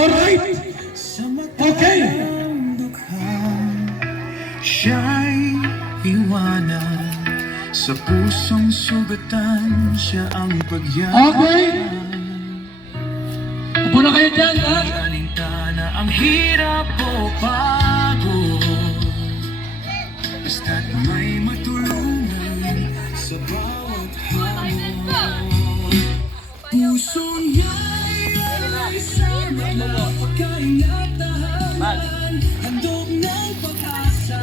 Alright. Okay. Siya'y iwanan sa pusong sugatan, siya ang pagyaman. Okay. Upo na kayo dyan, ha? Alintana ang hirap o pagod, basta't may matulungan sa bawat hamon. Puso niya'y isama na pagkaingatahan, handog ng pag-asa.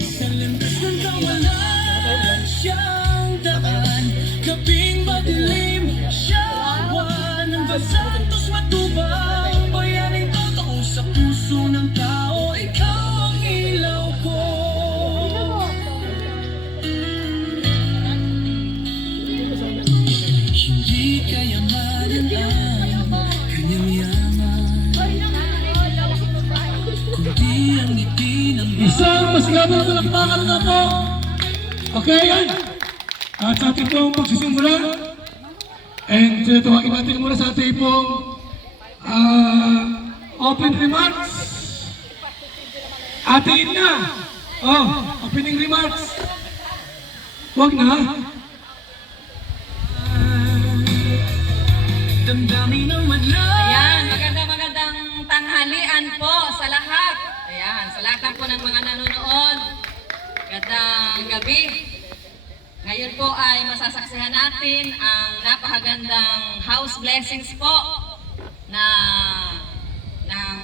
Sa limbas ng kawalan, siyang daan. Gabing madilim, siya ang buwan. Ang basantos matubang, bayaning totoo sa puso ng tao. Ikaw ang ilaw ko. Hindi kayamanan ang kanyang yaman, kundi ang ngiti ng Isang mas labang palakpakan na po. Okay, yan. At sa ating pong pagsisimula, and tawagin natin muna sa ating pong open remarks. Atiin na. Opening remarks. Huwag na. damdamin ng madlang. Ayan, magandang tanghalian po sa lahat. Ayan, sa lahat po ng mga nanonood. Magandang gabi. Ngayon po ay masasaksihan natin ang napakagandang house blessings po na ng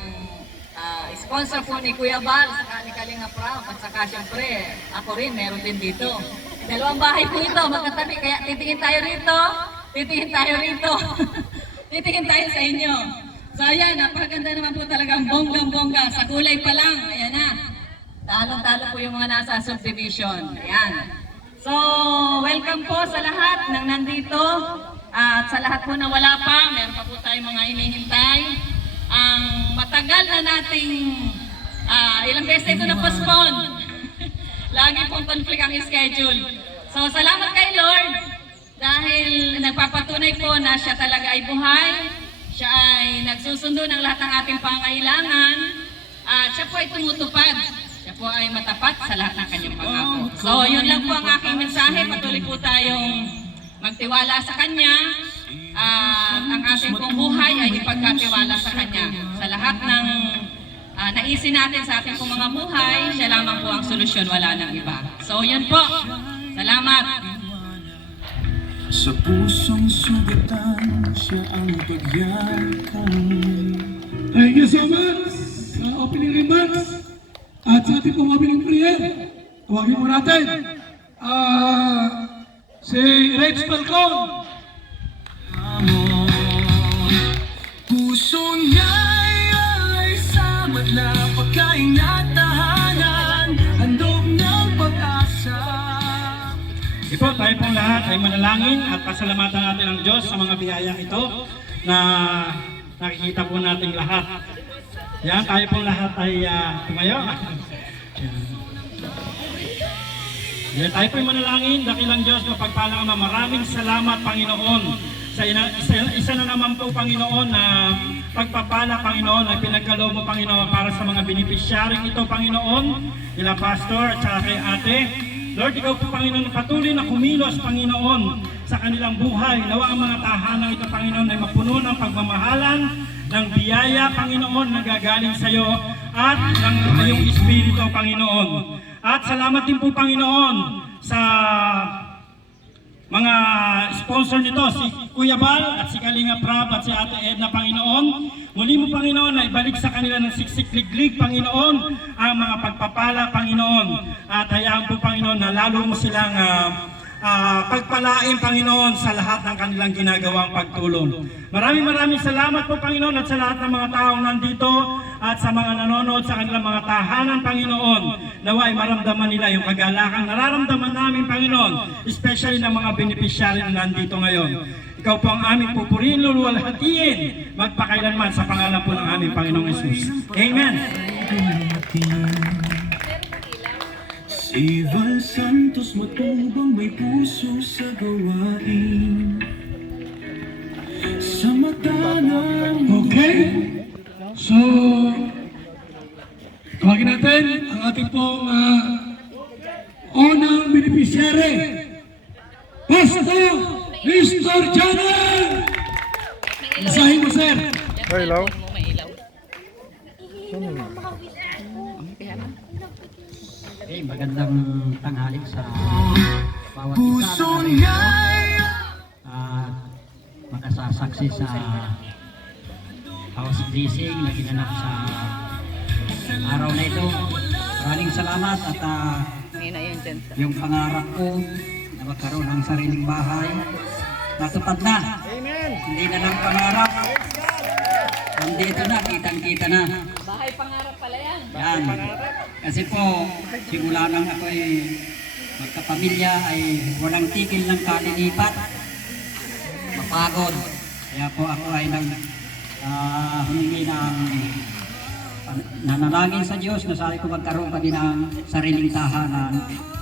sponsor po ni Kuya Bal, saka ni Kalinga Prab, at saka syempre ako rin, meron din dito. Dalawang bahay po ito, magkatabi, kaya titingin tayo rito. Titingin tayo rito. Titingin tayo sa inyo. So ayan, napakaganda naman po talagang bonggang-bongga. Sa kulay pa lang, ayan na. Talong-talo po yung mga nasa subdivision. Ayan. So, welcome po sa lahat ng nandito. At sa lahat po na wala pa, meron pa po tayong mga hinihintay. Ang matagal na nating, ilang beses ito na-postpone. Lagi pong conflict ang schedule. So, salamat kay Lord. Dahil nagpapatunay po na siya talaga ay buhay, siya ay nagsusundo ng lahat ng ating pangailangan, at siya po ay tumutupad, siya po ay matapat sa lahat ng kanyang pangako. So yun lang po ang aking mensahe, patuloy po tayong magtiwala sa Kanya, at ang ating pong buhay ay ipagkatiwala sa Kanya. Sa lahat ng naisin natin sa ating pong mga buhay, siya lamang po ang solusyon, wala nang iba. So yun po, salamat! Sa pusong sugatan, siya ang pagyakang. Thank you so much sa opening remarks at sa ating pong opening prayer. Tawagin mo natin si Reg Falcon. Puso niya'y ay sa madla pagkaingatahanan, handog ng pag-asa. Ito, tayo pong lahat ay manalangin at pasalamatan natin ang Diyos sa mga biyayang ito na nakikita po natin lahat. Yan, tayo pong lahat ay tumayo. Yan, tayo pong manalangin, dakilang Diyos, mapagpalang Ama, maraming salamat Panginoon sa isa na naman po Panginoon na pagpapala Panginoon ay pinagkaloob mo Panginoon para sa mga benepisyaring ito Panginoon, nila Pastor at saka kay Ate. Lord, ikaw po Panginoon patuloy na kumilos Panginoon sa kanilang buhay. Nawa ang mga tahanang ito Panginoon ay mapuno ng pagmamahalan, ng biyaya Panginoon na gagaling sa iyo at ng iyong Espiritu Panginoon. At salamat din po Panginoon sa mga sponsor nito, si Kuya Bal at si Kalinga Prab at si Ate Edna Panginoon. Muli mo Panginoon na ibalik sa kanila ng siksik-liglig Panginoon ang mga pagpapala Panginoon. At hayaan po Panginoon na lalo mo silang pagpalain Panginoon sa lahat ng kanilang ginagawang pagtulong. Maraming salamat po Panginoon at sa lahat ng mga taong nandito at sa mga nanonood sa kanilang mga tahanan Panginoon. Naway maramdaman nila yung kagalakan nararamdaman namin Panginoon, especially ng mga beneficiary na nandito ngayon. Ikaw po ang aming pupurihin, luluwalhatiin, magpakailanman sa pangalan po ng aming Panginoong Jesus. Amen. Si Val Santos matubang may puso sa gawain. Sa Okay? So, tawagin natin ang ating pong unang beneficiary. Pasto Mr. Janan! Masahin mo, sir. Hello. Okay, magandang tanghali sa bawat isa na narito at makasasaksi sa house blessing na ginanap sa araw na ito. Maraming salamat at yung pangarap ko na magkaroon ng sariling bahay natupad na. Hindi na lang pangarap. Nandito na, kitang-kita na. Bahay pangarap pala yan. Yan. Kasi po, simula nang ako'y magkapamilya ay walang tigil ng kalilipat. Mapagod. Kaya po ako ay humingi ng nanalangin sa Diyos na sabi ko magkaroon kami ng sariling tahanan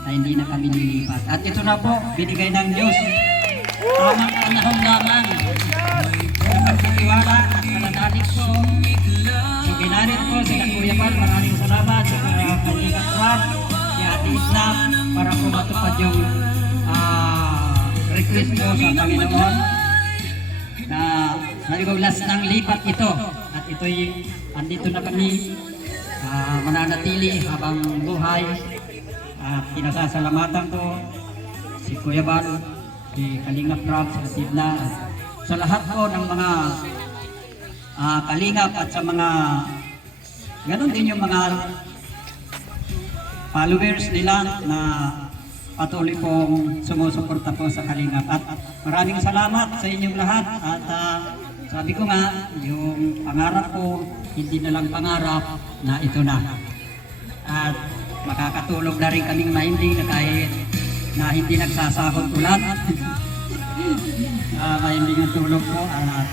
na hindi na kami lilipat. At ito na po, binigay ng Diyos. Tamang panahon lamang. Pagtitiwala at nananalig ko. So ginanit ko sila Kuya Bal, maraming salamat sa Kalingap Rab, si Ate Isla, para po matupad yung request ko sa Panginoon na sabi ko last ng lipat ito at ito'y andito na kami mananatili habang buhay at pinasasalamatan ko si Kuya Bal, si Kalingap Rab, si Ate Isla, sa lahat po ng mga kalingap at sa mga ganon din yung mga followers nila na patuloy pong sumusuporta po sa Kalingap. At maraming salamat sa inyong lahat at sabi ko nga yung pangarap ko hindi na lang pangarap na ito na. At makakatulog na rin kaming mahimbing na kahit na hindi nagsasahod ulat. Mahimbing ang tulog po at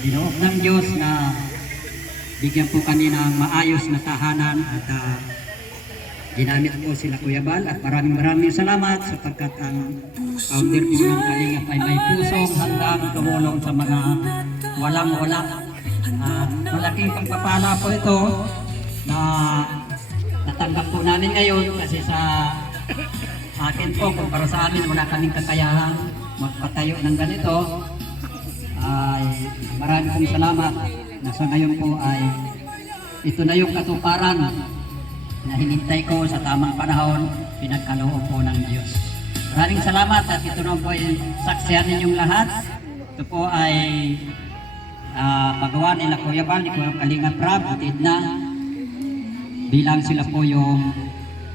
dinoob ng Diyos na bigyan po kami ng maayos na tahanan at ginamit po sila Kuya Bal at maraming salamat sapagkat ang founder po ng Kalingap ay may pusong handang tumulong sa mga walang-wala. Malaking pagpapala po ito na natanggap po namin ngayon kasi sa akin po, kumpara sa amin, wala kaming kakayahan magpatayo ng ganito. Ay marami pong salamat na sa ngayon po ay ito na yung katuparan na hinintay ko sa tamang panahon, pinagkaloob po ng Diyos. Maraming salamat at ito na po ay saksihan ninyong lahat. Ito po ay pagawa nila Kuya Bal, ni Kuya Kalingap Rab at Edna bilang sila po yung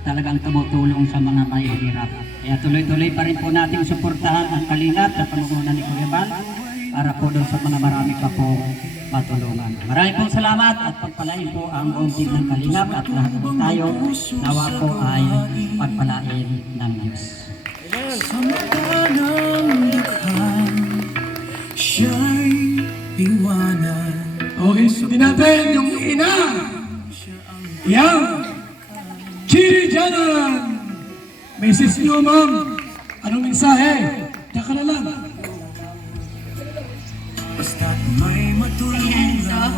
talagang tumutulong sa mga mahihirap. Kaya tuloy-tuloy pa rin po natin suportahan ang Kalingap sa pangunguna ni Kuya Bal para po doon sa mga marami pa po matulungan. Maraming pong salamat at pagpalain po ang buong team ng Kalingap at lahat po tayo nawa po ay pagpalain ng Diyos. Sa mata ng dukha, siya'y liwanag. Okay, sutin natin yung ina. Yang Chiri Janan. Message niyo, ma'am. Anong mensahe? Taka na lang. Basta't may matulungan sa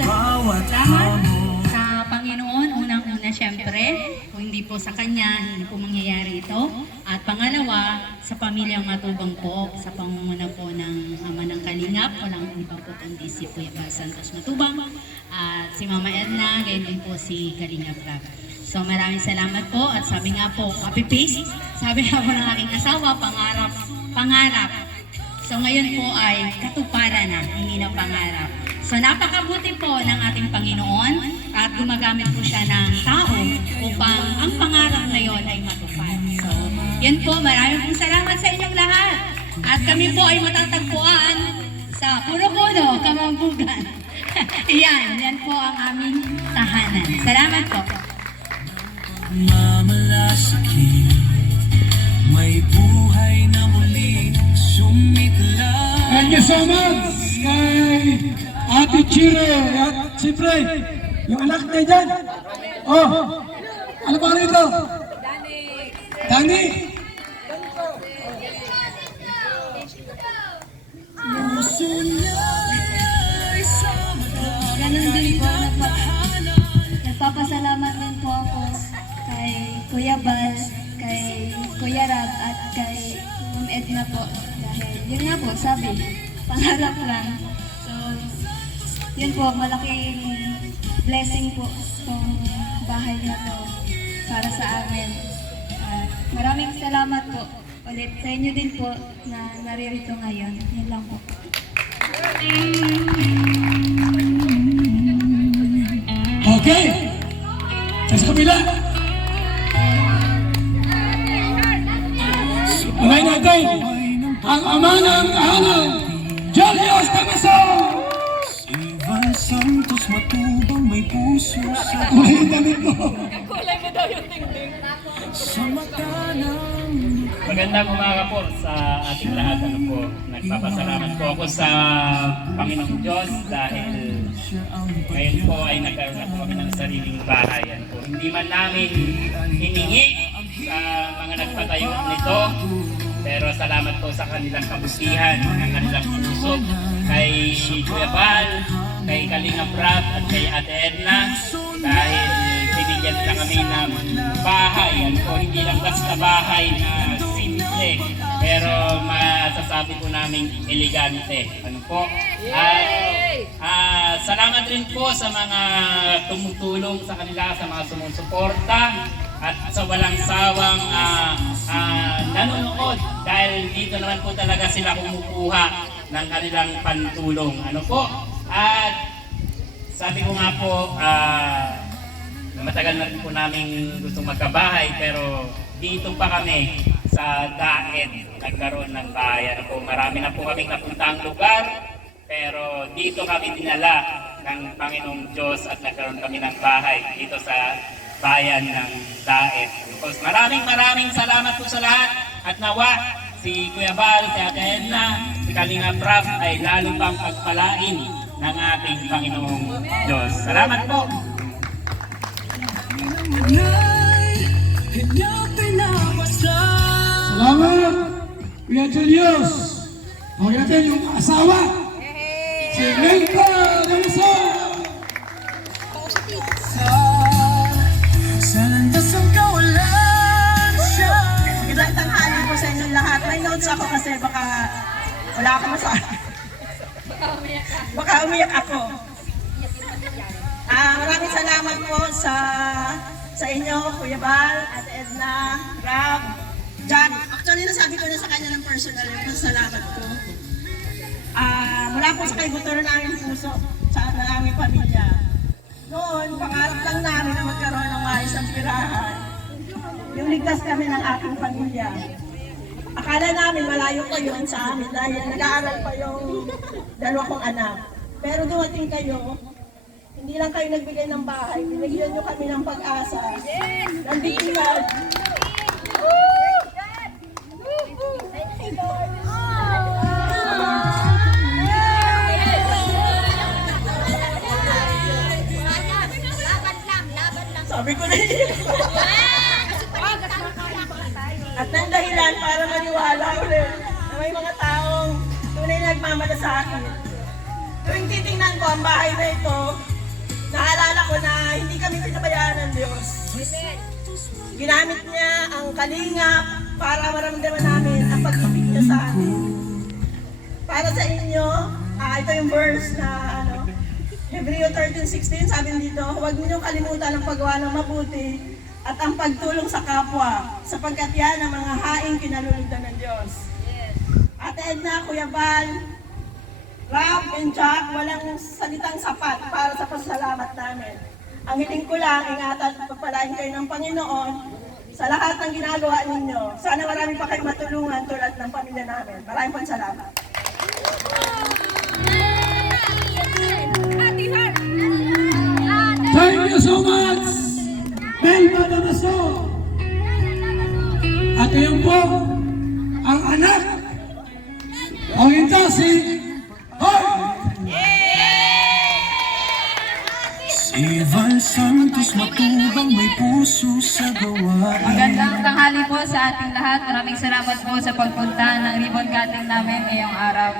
bawat hamon. Sa Panginoon, unang-una siyempre, kung hindi po sa Kanya, hindi po mangyayari ito. At pangalawa, sa pamilyang matubang po, sa pangunguna po ng Ama ng Kalingap, walang iba po kundi si Kuya Bal Santos Matubang, at si Mama Edna, gayon din po si Kalingap Rab. So maraming salamat po at sabi nga po, copy-paste, sabi nga po ng aking asawa, pangarap. So ngayon po ay katuparan na, hindi na pangarap. So napakabuti po ng ating Panginoon at gumagamit po siya ng tao upang ang pangarap na yon ay matupad. So yan po, maraming pong salamat sa inyong lahat. At kami po ay matatagpuan sa Puno-Puno, Kamambugan. yan po ang aming tahanan. Salamat po. Mamalasakit, may buhay na muli sumikla. Thank you so much kay Ate Chire at siyempre yung anak niya dyan. Oh, ano pa rin ito? Dani. Puso niya pangarap lang. So, yun po, malaking blessing po itong bahay na to para sa amin. At maraming salamat po ulit sa inyo din po na naririto ngayon. Yan lang po. Okay. Sa kabila. Alay natin ang ama ng tahanan, Julius Camisol! Ivan Santos matubang may puso sa May damit ko. sa mata ng Magandang umaga po sa ating lahat. Ano po, nagpapasalamat po ako sa Panginoong Diyos dahil ngayon po ay nagkaroon na po kami ng sariling bahay. Ano po, hindi man namin hiningi sa mga nagpatayo nito, pero salamat po sa kanilang kabutihan, ng kanilang puso, kay Kuya Bal, kay Kalinga Prab at kay Ate Edna, dahil binigyan nila kami ng bahay. Ano po, hindi lang basta bahay na simple, pero masasabi po namin elegante. Ano po? Salamat rin po sa mga tumutulong sa kanila, sa mga sumusuporta at sa walang sawang nanonood, dahil dito naman po talaga sila kumukuha ng kanilang pantulong. Ano po? At sabi ko nga po, matagal na rin po namin gustong magkabahay, pero dito pa kami sa Daet nagkaroon ng bahay. Ano po, marami na po kaming napuntang lugar, pero dito kami dinala ng Panginoong Diyos at nagkaroon kami ng bahay dito sa bayan ng Daet. Maraming salamat po sa lahat, at nawa si Kuya Bal, si Ate Edna, si Kalinga Prab ay lalo pang pagpalain ng ating Panginoong Diyos. Salamat po! Salamat, Kuya Julius. Huwag natin yung asawa. Si Melka Camisol. sa landas ng kawalan siya. Magandang tanghali po sa inyong lahat. May notes ako kasi baka wala akong masabi. Baka umiyak ako. Maraming salamat po sa inyo, Kuya Bal, at Edna, Rob, Jack. Actually, nasabi ko na sa kanya ng personal yung salamat ko. Mula po sa kaibuturan ng aming puso, sa aming pamilya. Noon, pangarap lang namin na magkaroon ng maayos ang tirahan. Yung ligtas kami ng aking pamilya. Akala namin malayo pa yun sa amin dahil nag-aaral pa yung dalawa kong anak. Pero dumating kayo, hindi lang kayo nagbigay ng bahay, binigyan nyo kami ng pag-asa. Ng dignidad. Sabi ko na yun. At ng dahilan para maniwala ulit na may mga taong tunay na nagmamalasakit. Tuwing titingnan ko ang bahay na ito, naalala ko na hindi kami pinabayaan ng Diyos. Ginamit niya ang kalingap para maramdaman namin ang pag-ibig niya sa amin. Para sa inyo, ito yung verse na Hebreo 13:16, sabi dito, huwag ninyong kalimutan ang paggawa ng mabuti at ang pagtulong sa kapwa, sapagkat yan ang mga haing kinalulugdan ng Diyos. Ate Edna, Kuya Bal, Rob and Jack, walang salitang sapat para sa pasalamat namin. Ang hiling ko lang, ingatan at pagpalain kayo ng Panginoon sa lahat ng ginagawa ninyo. Sana marami pa kayong matulungan tulad ng pamilya namin. Maraming pong salamat. Thank you so much, Melba Damaso. At yun po, ang anak. Ang ito si Hoy! Ivan Santos matubang may puso sa gawa. Magandang tanghali po sa ating lahat. Maraming salamat po sa pagpunta ng ribbon cutting namin ngayong araw.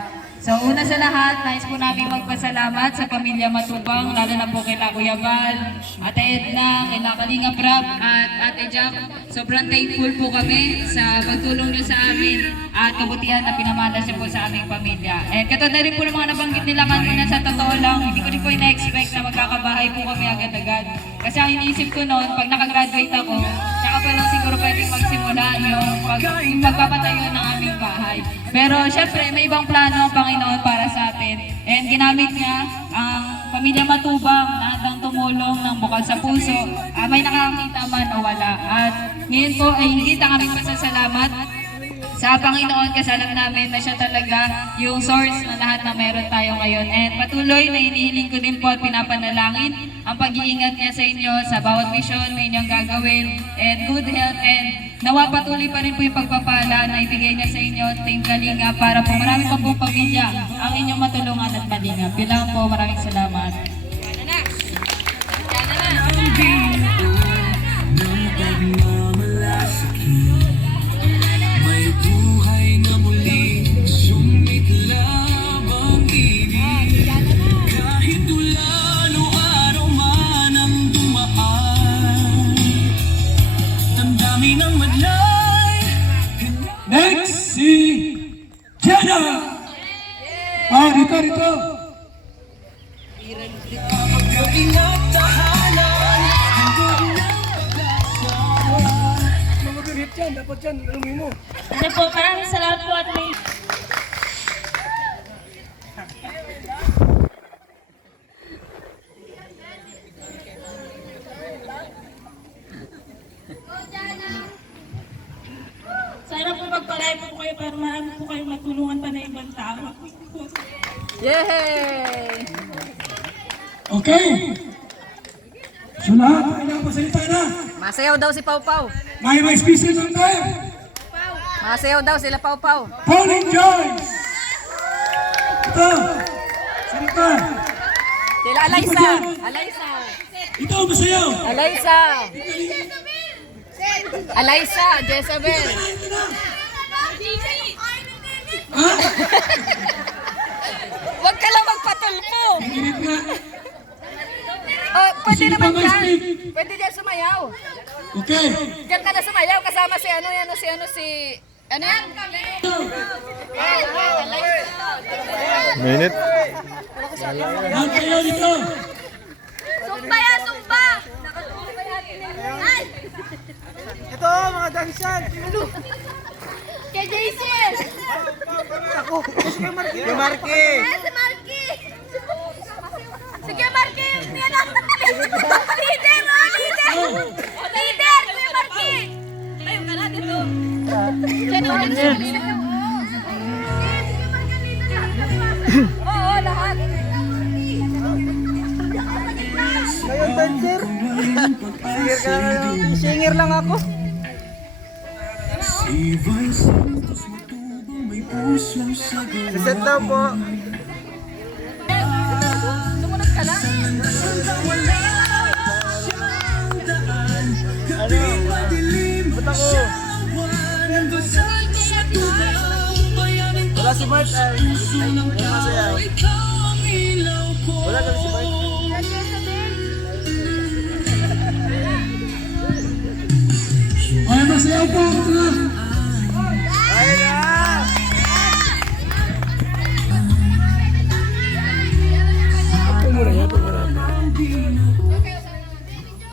So una sa lahat, nais po namin magpasalamat sa pamilya Matubang, lalo na po kay Kuya Val, Ate Edna, kay Kalinga Prab, at Ate Jack. Sobrang thankful po kami sa pagtulong niyo sa amin at kabutihan na pinamalas niyo po sa aming pamilya. And katulad na rin po ng mga nabanggit nila kanina, sa totoo lang, hindi ko rin po ina-expect na magkakabahay po kami agad-agad. Kasi ang iniisip ko noon, pag nakagraduate ako, tsaka pa lang siguro pwedeng magsimula yung pagpapatayo ng aming bahay. Pero syempre, may ibang plano ang Panginoon para sa atin. And ginamit niya ang pamilya Matubang na handang tumulong ng bukal sa puso. May nakakita man o wala. At ngayon po ay higit ang aming pasasalamat sa Panginoon kasi alam namin na siya talaga yung source na lahat na meron tayo ngayon. And patuloy na inihiling ko din po at pinapanalangin ang pag-iingat niya sa inyo sa bawat mission na inyong gagawin, and good health, and nawa patuloy pa rin po yung pagpapala na ibigay niya sa inyo, Team Kalinga, para po marami pa pong pamilya ang inyong matulungan at malingap. Yun lang po, maraming salamat. May buhay na muling sumiklab ang ibig. Kahit ulan o araw man ang dumaan, damdamin ang madlay. Next, si Jenna. Dito. Pagdating at tahanan, Ano po, maraming salamat po at may... Sana po magpalay po kayo para maano po kayo matulungan pa na ibang tao. Yay! Okay. So lahat, ay nakapasalita na. Masayaw daw si Pau Pau. May vice president tayo. Masayaw daw sila Pau Pau. Pauline Joyce. Ito. Sino pa? Sila Alaysa. Alaysa. Ito, masayaw. Alaysa. Alaysa, Jezebel. Ha? Huwag ka lang magpatulpo. Init nga. Oh, pwede Sino naman pa dyan. speak? Pwede dyan sumayaw. Okay. Diyan ka na sumayaw kasama si ano yan, ano yan? Minute. Lahat kayo dito. Sumba yan, sumba! Ay! Ito, mga dansan. Kay Jason! Yung Marky. Si Marky! Sige, Marky! Yan ang leader! Leader! Leader! Kuya Marky! Tayo ka na dito. Diyan sa kanila. Oo, lahat. Ngayon, dancer. Singer lang ako. Reset daw po. Sumunod ka lang. Ba't ako? Wala si Bart ay masayaw. Wala si Bart. Ay, masayaw po. Ito na. Ayun na! Ito muna yan, ito muna.